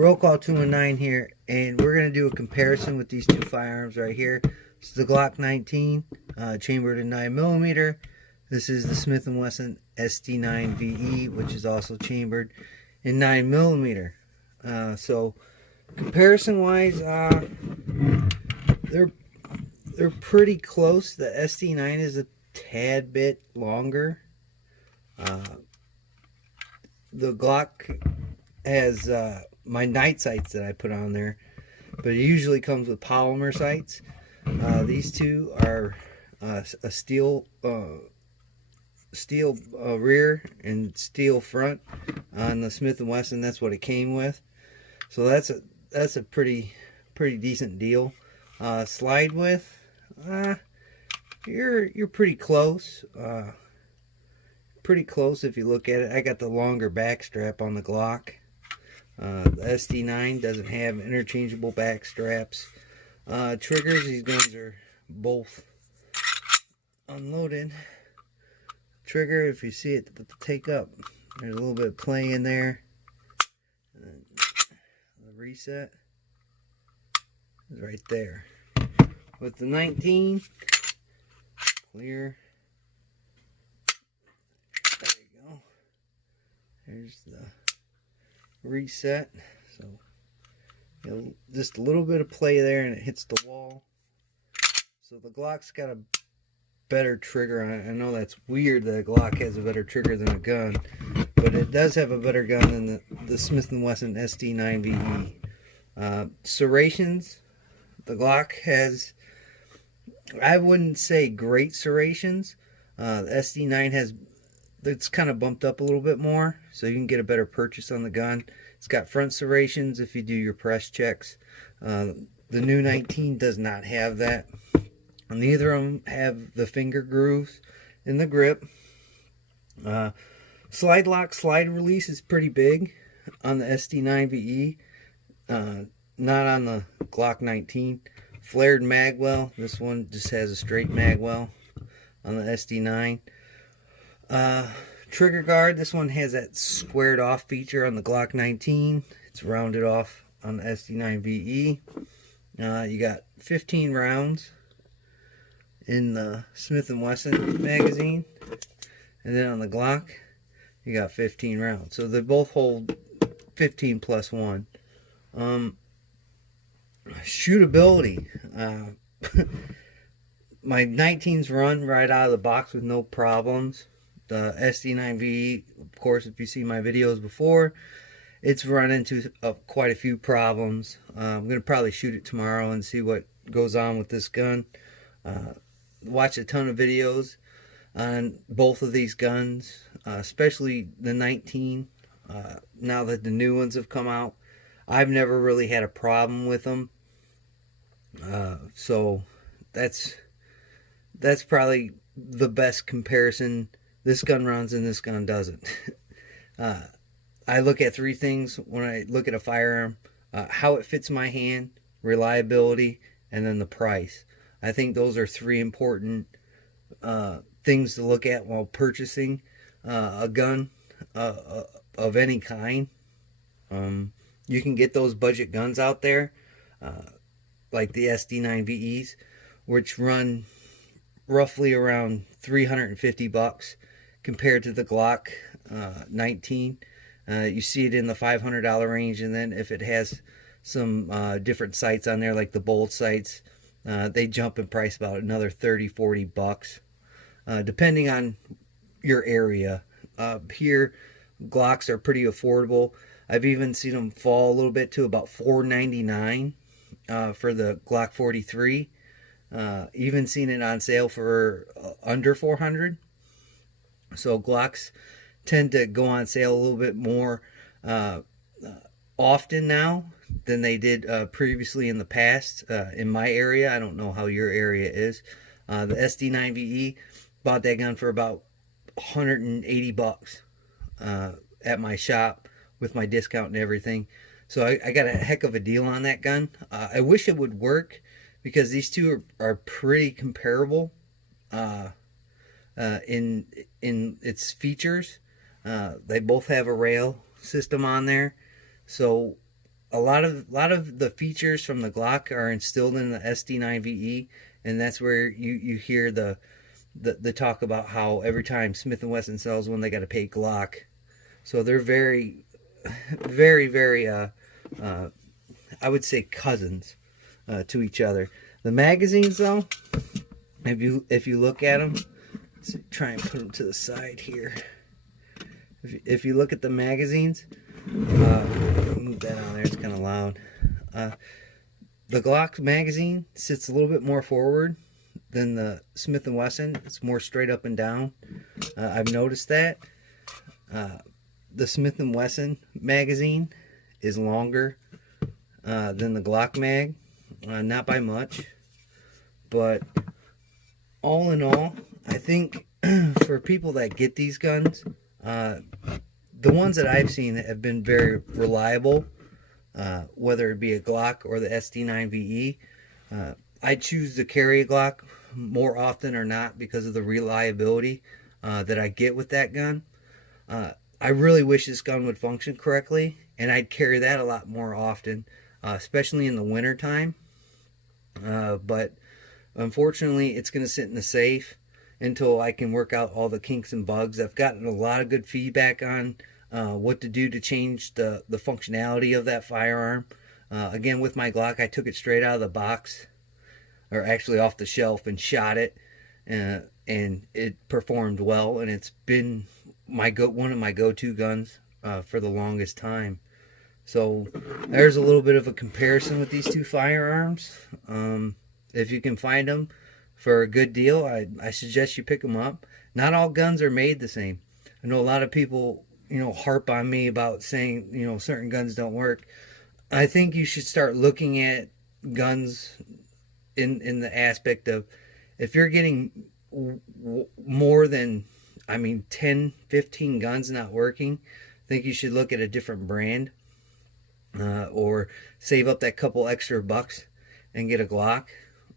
Roll call 219 here, and we're going to do a comparison with these two firearms right here. This is the Glock19, chambered in 9mm. This is the Smith & Wesson SD9VE, which is also chambered in 9mm. So comparison-wise, they're pretty close. The SD9 is a tad bit longer. The Glock has my night sights that I put on there, but it usually comes with polymer sights. These two are a steel rear and steel front on the Smith & Wesson. That's what it came with, so that's a pretty decent deal. Slide width, you're pretty close. Pretty close if you look at it. I got the longer back strap on the Glock. The SD9 doesn't have interchangeable back straps. Triggers, these guns are both unloaded. Trigger, if you see it take up, there's a little bit of play in there. And the reset is right there. With the 19, clear. There you go. There's the reset. So just a little bit of play there and it hits the wall. So the Glock's got a better trigger on it. I know that's weird that a Glock has a better trigger than a gun, but it does have a better gun than the Smith & Wesson SD9VE. Serrations, the Glock has, I wouldn't say great serrations. The SD9 has, it's kind of bumped up a little bit more, so you can get a better purchase on the gun. It's got front serrations if you do your press checks. The new 19 does not have that. Neither of them have the finger grooves in the grip. Slide lock, slide release is pretty big on the SD9VE. Not on the Glock19. Flared magwell. This one just has a straight magwell on the SD9. Trigger guard, this one has that squared off feature on the Glock19. It's rounded off on the SD9VE. You got 15 rounds in the Smith & Wesson magazine, and then on the Glock you got 15 rounds, so they both hold 15 plus 1. Shootability, my 19s run right out of the box with no problems. The SD9VE, of course, if you see my videos before, it's run into quite a few problems. I'm going to probably shoot it tomorrow and see what goes on with this gun. Watch a ton of videos on both of these guns, especially the 19. Now that the new ones have come out, I've never really had a problem with them. So that's probably the best comparison. This gun runs and this gun doesn't. I look at three things when I look at a firearm: how it fits my hand, reliability, and then the price. I think those are three important things to look at while purchasing a gun of any kind. You can get those budget guns out there, like the SD9VEs, which run roughly around $350 compared to the Glock 19. You see it in the $500 range, and then if it has some different sights on there, like the bolt sights, they jump in price about another $30-40, depending on your area. Here, Glocks are pretty affordable. I've even seen them fall a little bit to about $4.99 for the Glock 43. Even seen it on sale for under $400. So Glocks tend to go on sale a little bit more often now than they did previously in the past. In my area, I don't know how your area is. The SD9VE, bought that gun for about $180 at my shop with my discount and everything. So I got a heck of a deal on that gun. I wish it would work, because these two are pretty comparable in its features. They both have a rail system on there, so a lot of the features from the Glock are instilled in the SD9VE, and that's where you hear the talk about how every time Smith & Wesson sells one, they got to pay Glock. So they're very, very, I would say cousins to each other. The magazines, though, if you look at them, let's try and put them to the side here. If you look at the magazines, move that on there, it's kind of loud. The Glock magazine sits a little bit more forward than the Smith & Wesson. It's more straight up and down. I've noticed that. The Smith & Wesson magazine is longer than the Glock mag. Not by much. But all in all, I think for people that get these guns, the ones that I've seen have been very reliable, whether it be a Glock or the SD9VE. I choose to carry a Glock more often or not because of the reliability that I get with that gun. I really wish this gun would function correctly, and I'd carry that a lot more often, especially in the winter time. But unfortunately, it's going to sit in the safe until I can work out all the kinks and bugs. I've gotten a lot of good feedback on what to do to change the functionality of that firearm. Again, with my Glock, I took it straight out of the box, or actually off the shelf, and shot it, and it performed well, and it's been one of my go-to guns for the longest time. So there's a little bit of a comparison with these two firearms. If you can find them for a good deal, I suggest you pick them up. Not all guns are made the same. I know a lot of people, harp on me about saying, certain guns don't work. I think you should start looking at guns in the aspect of, if you're getting more than, 10, 15 guns not working, I think you should look at a different brand, or save up that couple extra bucks and get a Glock,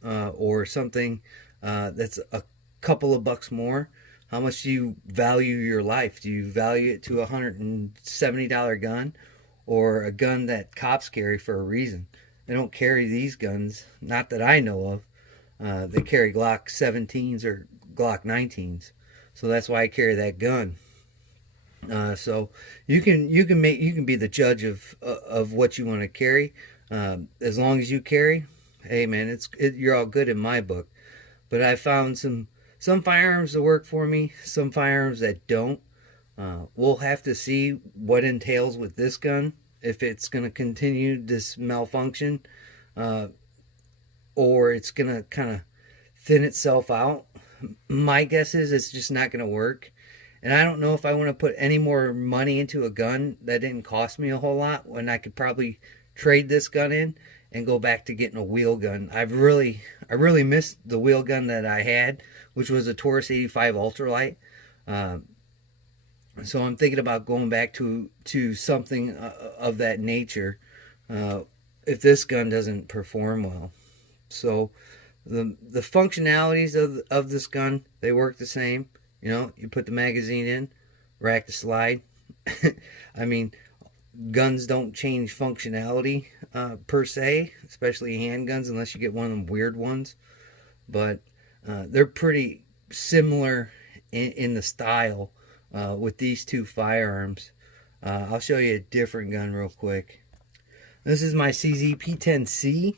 or something that's a couple of bucks more. How much do you value your life? Do you value it to a $170 gun, or a gun that cops carry for a reason? They don't carry these guns, not that I know of. They carry Glock 17s or Glock19s, so that's why I carry that gun. So you can be the judge of what you want to carry. As long as you carry, hey man, you're all good in my book. But I found some firearms that work for me, some firearms that don't. We'll have to see what entails with this gun, if it's going to continue this malfunction, or it's going to kind of thin itself out. My guess is it's just not going to work. And I don't know if I want to put any more money into a gun that didn't cost me a whole lot, when I could probably trade this gun in and go back to getting a wheel gun. I really missed the wheel gun that I had, which was a Taurus 85 Ultralight. So I'm thinking about going back to something of that nature, if this gun doesn't perform well. So the functionalities of this gun, they work the same. You put the magazine in, rack the slide. Guns don't change functionality per se, especially handguns, unless you get one of them weird ones. But they're pretty similar in the style with these two firearms. I'll show you a different gun real quick. This is my CZ P10C.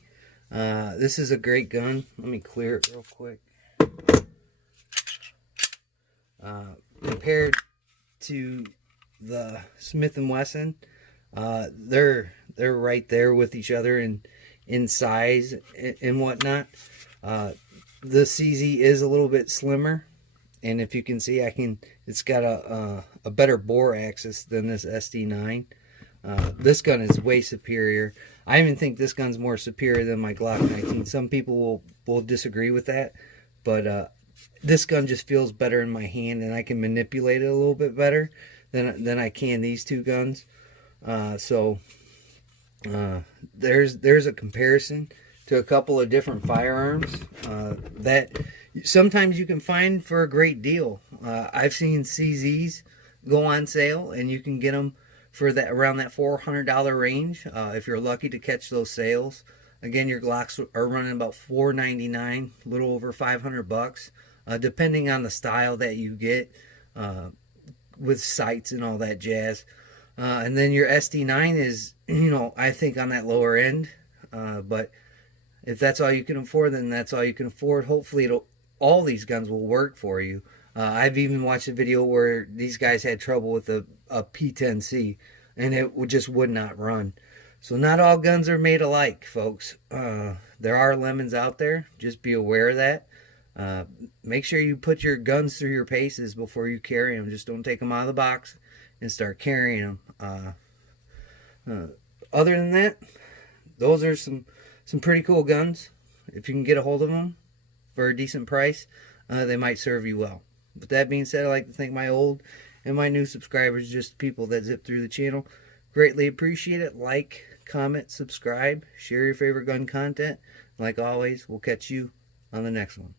This is a great gun. Let me clear it real quick. Compared to the Smith & Wesson, they're right there with each other in size and whatnot. The CZ is a little bit slimmer, and if you can see, it's got a better bore axis than this SD9. This gun is way superior. I even think this gun's more superior than my Glock19. Some people will disagree with that, but this gun just feels better in my hand, and I can manipulate it a little bit better than I can these two guns. So there's a comparison to a couple of different firearms that sometimes you can find for a great deal. I've seen CZs go on sale, and you can get them for that, around that $400 range. If you're lucky to catch those sales. Again, your Glocks are running about $499, a little over $500, depending on the style that you get, with sights and all that jazz. And then your SD9 is, I think on that lower end. But if that's all you can afford, then that's all you can afford. Hopefully, all these guns will work for you. I've even watched a video where these guys had trouble with a P10C, and it just would not run. So not all guns are made alike, folks. There are lemons out there. Just be aware of that. Make sure you put your guns through your paces before you carry them. Just don't take them out of the box and start carrying them. Other than that, those are some pretty cool guns. If you can get a hold of them for a decent price, they might serve you well. With that being said, I'd like to thank my old and my new subscribers, just people that zip through the channel. Greatly appreciate it. Like, comment, subscribe, share your favorite gun content. Like always, we'll catch you on the next one.